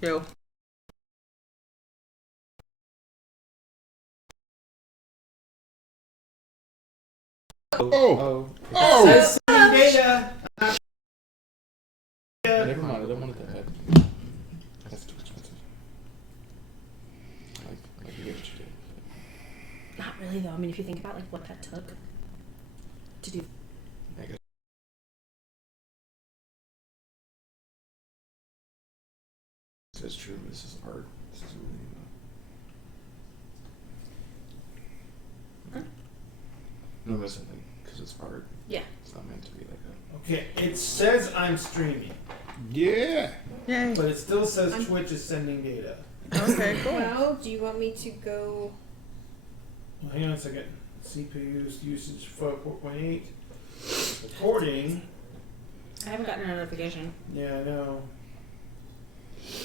Yo. Oh! Says sending data. Never mind, I don't want it that bad. That's too expensive. Like you get what you get. Not really though. I mean, if you think about like what that took to do. I guess. That's true. This is art. This is really. No, that's something because it's art. Yeah. It's not meant to be like a. Okay, it says I'm streaming, Yay. but it still says Twitch is sending data. Okay, cool. Well, do you want me to go? Well, hang on a second. CPU usage 4.8. Recording. I haven't gotten a notification. Yeah, I know.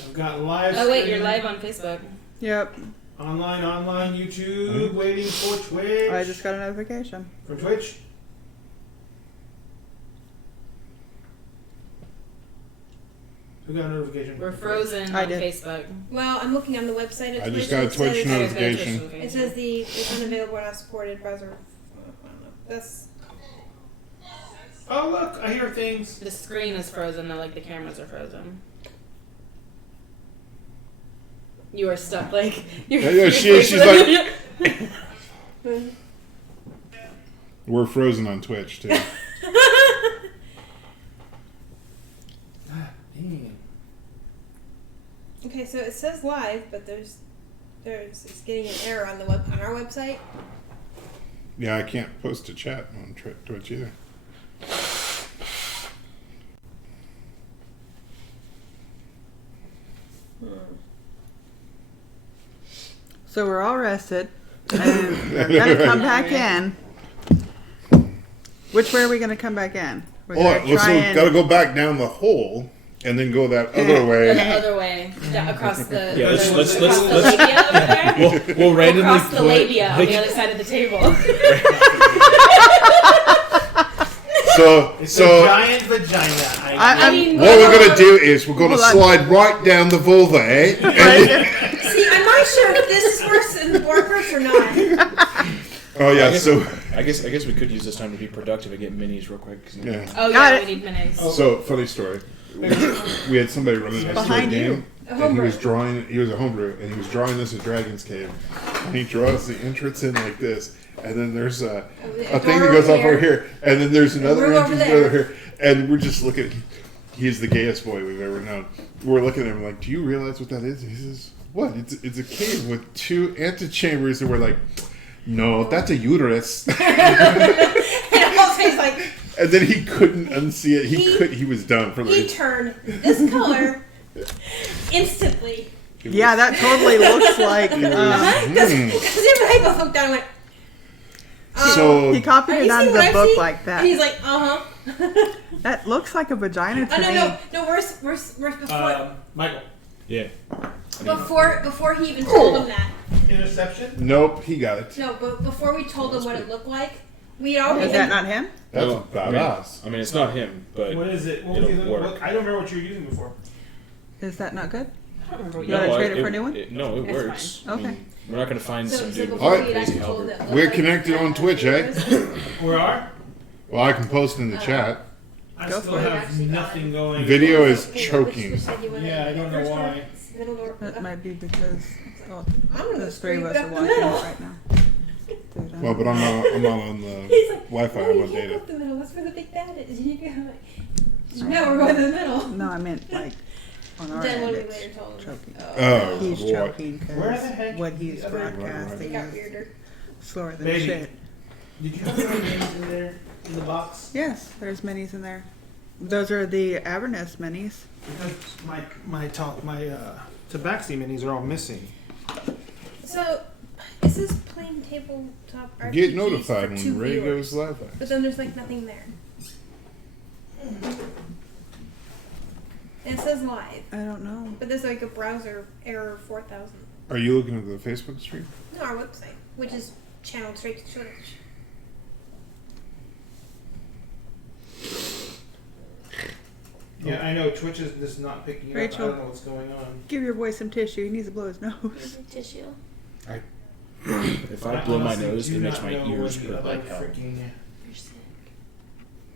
I've got live. Oh wait, stream. you're live on Facebook. Yep. Online, YouTube, waiting for Twitch. I just got a notification. For Twitch? Who got a notification? We're frozen I on did. Facebook. Well, I'm looking on the website. I just got a Twitch It notification. says the it's unavailable or not supported browser. I don't know. That's Oh, look, I hear things. The screen is frozen, though, like the cameras are frozen. You are stuck, like. Yeah, she's like. We're frozen on Twitch too. Dang. okay. So it says live, but there's it's getting an error on our website. Yeah, I can't post a chat on Twitch either. So we're all rested. And we're going to come back in. Which way are we going to come back in? We're Oh, going to try and... got to go back down the hole and then go that other Or way. the other way, across the. Yeah, let's across the labia over there. we'll randomly Across the labia on the other side of the table. It's a giant vagina. I mean, what we're going to do is we're going to slide right down the vulva, eh? See, I'm not sure if this works in the workers or not. Oh yeah, I guess we could use this time to be productive and get minis real quick. yeah. Oh Got yeah, it. we need minis. So funny story. We had somebody running us through a Behind game, you. and he was drawing. He was a homebrew, and he was drawing this at Dragon's Cave. And he draws the entrance in like this, and then there's a thing that goes up over here, and then there's another We're over entrance there. over here, and we're just looking. He's the gayest boy we've ever known. We're looking at him like, "Do you realize what that is?" He says, "What? It's a cave with 2 antechambers," and we're like, "No, that's a uterus." And also he's like, And then he couldn't unsee it. He was done for he like. turned this color instantly. Yeah, that totally looks like... Because everybody both looked down and went, So he copied "Are it you out seeing of what the I book see?" like that. And he's like, That looks like a vagina to Oh, me. no, worse before, Michael. Yeah. before he even told him that. Interception? nope, he got it. No, but before we told him what it looked like, we already Is that not him? That's No, badass. I mean, it's not him, but What is it? What was it'll the work. look? I don't remember what you were using before. Is that not good? I don't remember what You you wanna No, trade it for a new one? No, it It's works. fine. I mean, we're not going to find some dude with before Alright. we crazy actually told helper. it We're looked connected like on Twitch, eh? We are? Well, I can post in the chat. I Go still for it. have nothing going. Video is Okay, choking. which side you want Yeah, I don't know first why. or middle or That might be because I'm gonna the 3 of scream us it are up the watching middle. it right now. Dude, Well, but I'm not on the He's like, Wi-Fi. oh, I'm you on can't data. go up the middle. That's where the big bad is. You go like, no, we're going to the middle. No, I meant like on our Then end when we it's later told him. choking. Oh, He's boy. choking Where the because heck what is he's the other- broadcasting It got is weirder. slower than Baby. shit. Did you have any names in there in the box? Yes, there's minis in there. Those are the Avernest minis. Because my Tabaxi minis are all missing. So, this is plain tabletop RPGs Get for notified 2 when Ray viewers. goes live. But then there's like nothing there. And it says live, I don't know. but there's like a browser error 4000. Are you looking at the Facebook stream? No, our website, which is channeled straight to Twitch. Yeah, I know. Twitch is just not picking it up. I Rachel. don't know what's going on. Give your boy some tissue. He needs to blow his nose. Tissue. If I blow my honestly nose, do it makes not my know ears what hurt the like other hell. freaking- You're sick.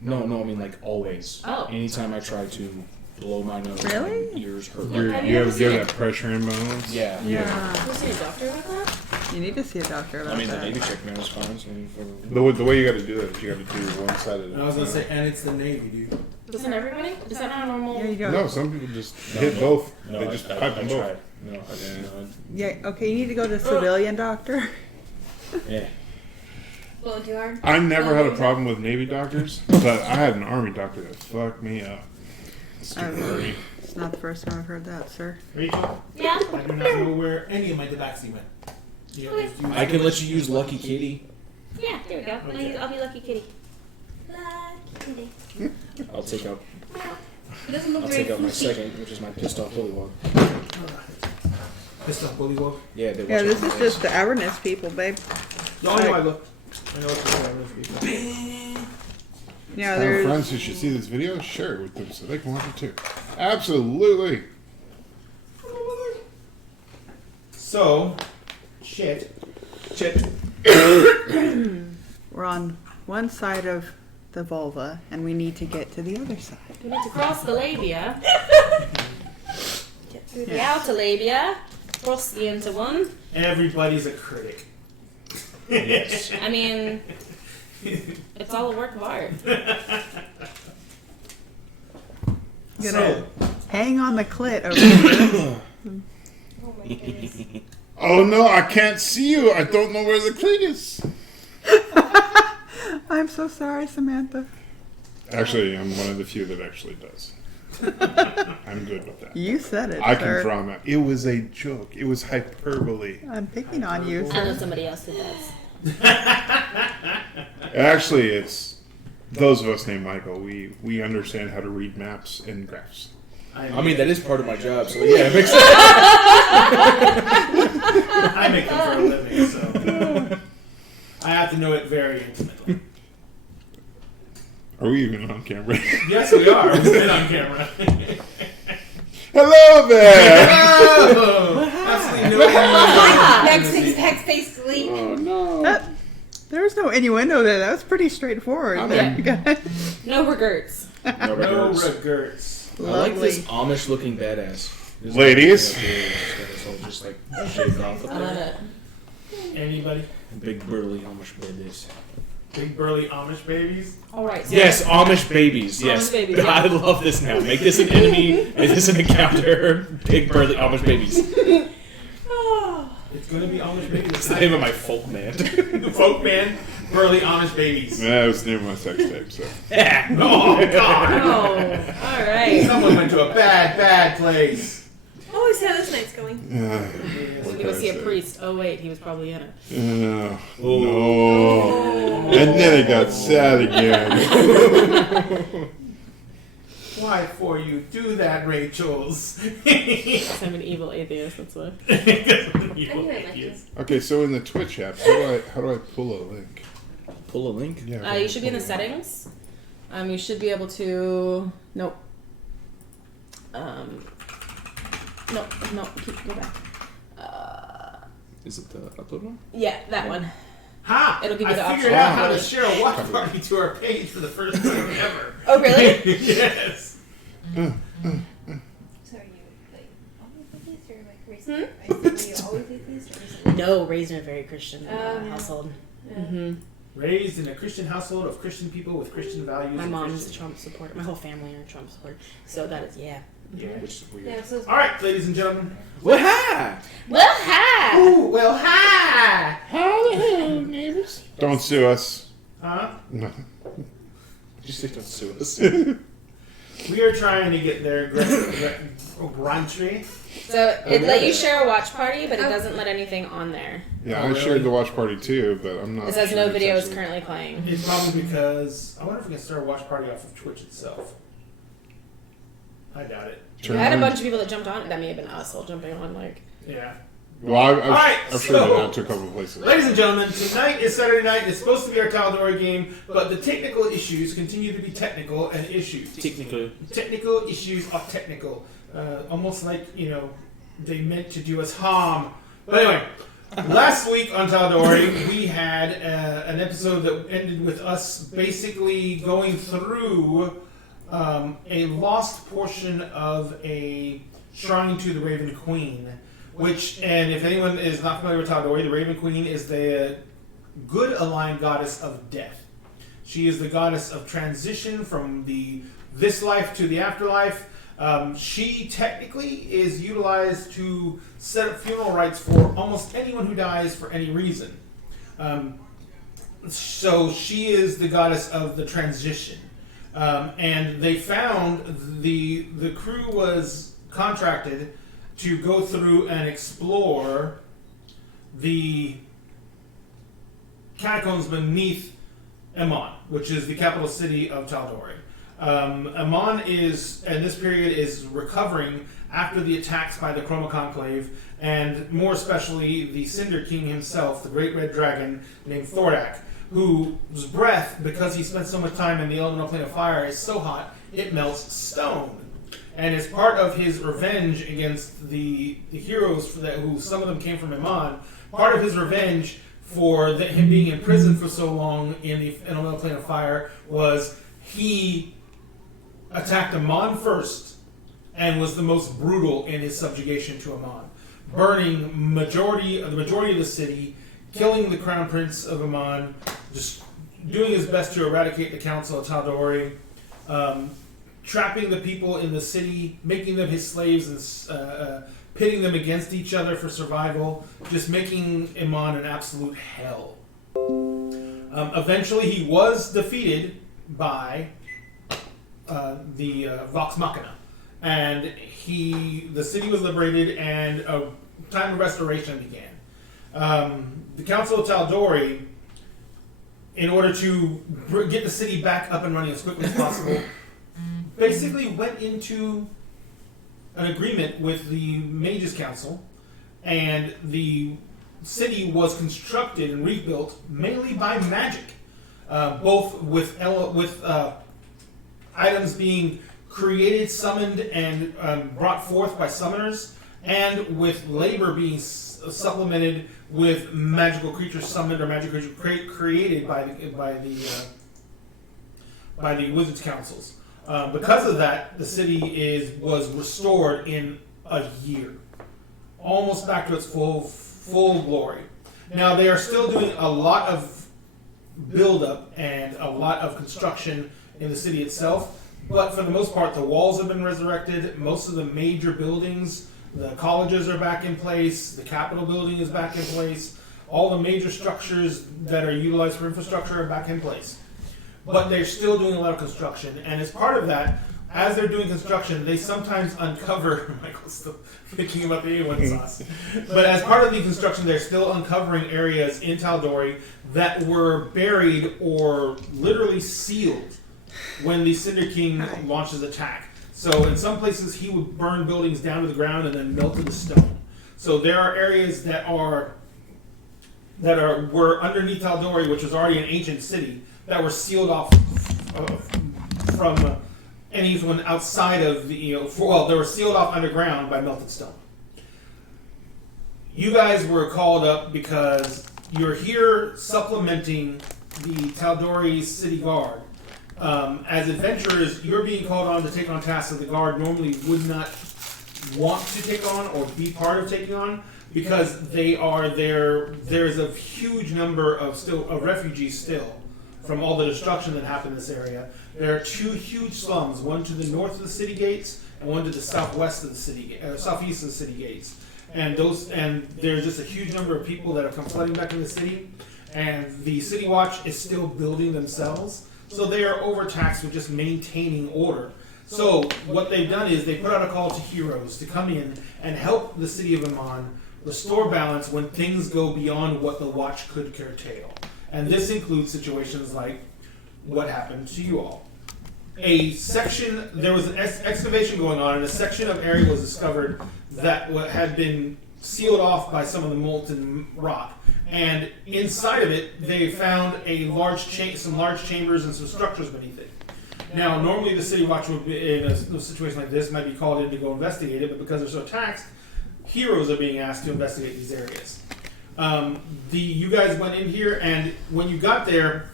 No, I mean like always. Oh. Anytime I try to blow my nose, Really? my ears hurt. You're, Like Have you you have ever seen that pressure imbalance. yeah. Yeah. You see a doctor about that? You need to see a doctor about I mean, the that. Navy checked me. I was fine. So The way you got to do that is you got to do one side of And I was gonna say, and it's the Navy, dude. Doesn't everybody? Is that not normal? Yeah, you go. No, some people just hit both. No, They I just tried. pipe them both. No, Yeah. Yeah, okay, you need to go to a civilian doctor. Yeah. Blow too hard. I never had a problem with Navy doctors, but I had an Army doctor that fucked me up. Stupid Army. It's not the first time I've heard that, sir. Rachel, Yeah. I do not know where any of my Tabaxi went. You know, Okay. just use I can it. let you use Lucky Kitty. Yeah, there we go. Okay. I'll be lucky kitty. Lucky. I'll take out. It doesn't look I'll very take out my fluffy. second, which is my pissed off bullywog. Pissed off bullywog. Yeah, they Yeah, watch this my is face. just the Avernus people, babe. No, I know I look. I know it's the people. Yeah, Have there's. friends who should see this video, share it with them so they can watch it too. Absolutely. So, shit. We're on one side of the vulva, and we need to get to the other side. We need to cross the labia. Get through the outer labia. Cross the inner one. Everybody's a critic. Yes. I mean, it's all a work of art. Gonna hang on the clit over here. Oh my goodness. Oh no, I can't see you. I don't know where the clit is. I'm so sorry, Samantha. Actually, I'm one of the few that actually does. I'm good with that. You said it, I sir. can draw them out. It was a joke. It was hyperbole. I'm picking on you, I know sir. somebody else who does. Actually, it's those of us named Michael. We understand how to read maps and graphs. I mean, that is part of my job, so yeah, it makes sense. I make them for a living, so I have to know it very intimately. Are we even on camera? Yes, we are. We've been on camera. Hello there! Oh, absolutely no. Next six-pack face sleep. Oh no! There was no innuendo there. That was pretty straightforward. There, you guys. No regrets. No No regrets. regrets. I like this Lovely. Amish-looking badass. This Ladies. I'll just like shake off up I love there. it. Anybody? Big burly Amish badass. Big burly Amish babies? Alright. So Yes, Amish babies. Yes, Amish babies, yeah. I love this now. Make this an enemy. Make this an encounter. Big burly Amish babies. Oh. It's gonna be Amish babies. That's the name of my folk band. Folk man, burly Amish babies. That was the name of my sex tape. So Oh God! Oh. Alright. Someone went to a bad place. Oh, see how this night's going. We're gonna go see a priest. Oh wait, he was probably in it. No. And then it got sad again. Why for you do that, Rachel's? I'm an evil atheist, that's why. I knew I liked you. Okay, so in the Twitch app, how do I pull a link? Pull a link. Yeah. You should be in the settings. You should be able to. Nope. No, go back. Is it the upload one? Yeah, that one. Ha! It'll give you the I figured option. out how to share a watch party to our page for the first time ever. Oh, really? Yes. So are you like always atheist or like recently? Were you always atheist or recently? No, raised in a very Christian No. household. Yeah. Mm-hmm. Raised in a Christian household of Christian people with Christian values. My and mom's a Christian- Trump supporter. My whole family are Trump supporter. So that is, yeah. Yeah. Which is weird. Yeah, so All right, ladies and gentlemen. Well, hi. Well, hi! Ooh, well, hi. How the hell, neighbors? Don't sue us. Huh? No. Just say don't sue us. We are trying to get their grantry. So it let you share a watch party, but it doesn't let anything on there. Yeah, Oh, I really? shared the watch party too, but I'm not. It says sure no it's video is actually- currently playing. It's probably because I wonder if we can start a watch party off of Twitch itself. I doubt it. Turn I had a on. bunch of people that jumped on. That may have been us all jumping on, like. Yeah. Well, Alright, I've sure been so- out to a couple of places. Ladies and gentlemen, tonight is Saturday night. It's supposed to be our Tal'Dorei game, but the technical issues continue to be technical and issues. Technical issues are technical. Almost like, they meant to do us harm. But anyway, last week on Tal'Dorei, we had an episode that ended with us basically going through a lost portion of a shrine to the Raven Queen. Which, and if anyone is not familiar with Tal'Dorei, the Raven Queen is the good aligned goddess of death. She is the goddess of transition from this life to the afterlife. She technically is utilized to set up funeral rites for almost anyone who dies for any reason. So she is the goddess of the transition. And they found the crew was contracted to go through and explore the catacombs beneath Amon, which is the capital city of Tal'Dorei. Amon is, in this period, is recovering after the attacks by the Chroma Conclave, and more especially the Cinder King himself, the Great Red Dragon named Thordak, whose breath, because he spent so much time in the elemental plane of fire, is so hot it melts stone. And as part of his revenge against the heroes who some of them came from Amon, part of his revenge for him being in prison for so long in the elemental plane of fire was he attacked Amon first and was the most brutal in his subjugation to Amon, burning the majority of the city, killing the crown prince of Amon, just doing his best to eradicate the council of Tal'Dorei, trapping the people in the city, making them his slaves, and pitting them against each other for survival, just making Amon an absolute hell. Eventually, he was defeated by the Vox Machina, and the city was liberated, and a time of restoration began. The Council of Tal'Dorei, in order to get the city back up and running as quickly as possible, basically went into an agreement with the Mages Council, and the city was constructed and rebuilt mainly by magic, both with items being created, summoned, and brought forth by summoners, and with labor being supplemented with magical creatures summoned or magical creatures created by the Wizards Councils. Because of that, the city was restored in a year, almost back to its full glory. Now they are still doing a lot of build-up and a lot of construction in the city itself, but for the most part, the walls have been resurrected. Most of the major buildings, the colleges are back in place. The Capitol building is back in place. All the major structures that are utilized for infrastructure are back in place. But they're still doing a lot of construction, and as part of that, as they're doing construction, they sometimes uncover. Michael's still thinking about the A1 sauce. But as part of the construction, they're still uncovering areas in Tal'Dorei that were buried or literally sealed when the Cinder King launched his attack. So in some places, he would burn buildings down to the ground and then melt into stone. So there are areas that were underneath Tal'Dorei, which was already an ancient city, that were sealed off from anyone outside of the, they were sealed off underground by melted stone. You guys were called up because you're here supplementing the Tal'Dorei City Guard. As adventurers, you're being called on to take on tasks that the Guard normally would not want to take on or be part of taking on, because they are there. There's a huge number of refugees still from all the destruction that happened in this area. There are two huge slums, one to the north of the city gates and one to the southwest of the southeast of the city gates. And there's just a huge number of people that have come flooding back in the city, and the City Watch is still building themselves. So they are overtaxed with just maintaining order. So what they've done is they put out a call to heroes to come in and help the city of Amon restore balance when things go beyond what the Watch could curtail. And this includes situations like what happened to you all. There was an excavation going on, and a section of area was discovered that had been sealed off by some of the molten rock. And inside of it, they found a some large chambers and some structures beneath it. Now, normally the city watch would be in a situation like this might be called in to go investigate it, but because they're so taxed, heroes are being asked to investigate these areas. You guys went in here, and when you got there,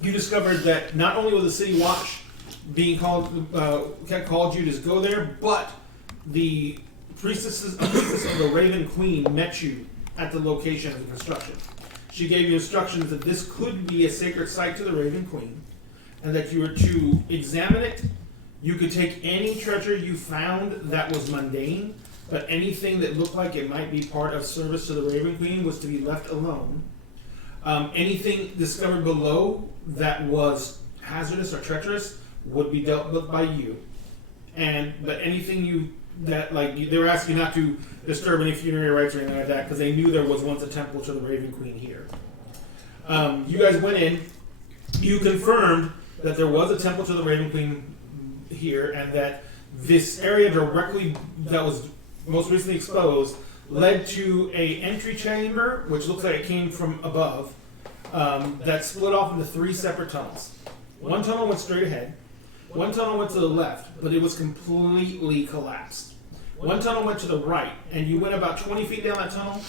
you discovered that not only was the city watch being called you to go there, but the priestess of the Raven Queen met you at the location of the construction. She gave you instructions that this could be a sacred site to the Raven Queen, and that you were to examine it. You could take any treasure you found that was mundane, but anything that looked like it might be part of service to the Raven Queen was to be left alone. Anything discovered below that was hazardous or treacherous would be dealt with by you. But anything they were asking not to disturb any funerary rites or anything like that, because they knew there was once a temple to the Raven Queen here. You guys went in. You confirmed that there was a temple to the Raven Queen here, and that this area directly that was most recently exposed led to a entry chamber, which looks like it came from above, that split off into 3 separate tunnels. One tunnel went straight ahead. One tunnel went to the left, but it was completely collapsed. One tunnel went to the right, and you went about 20 feet down that tunnel,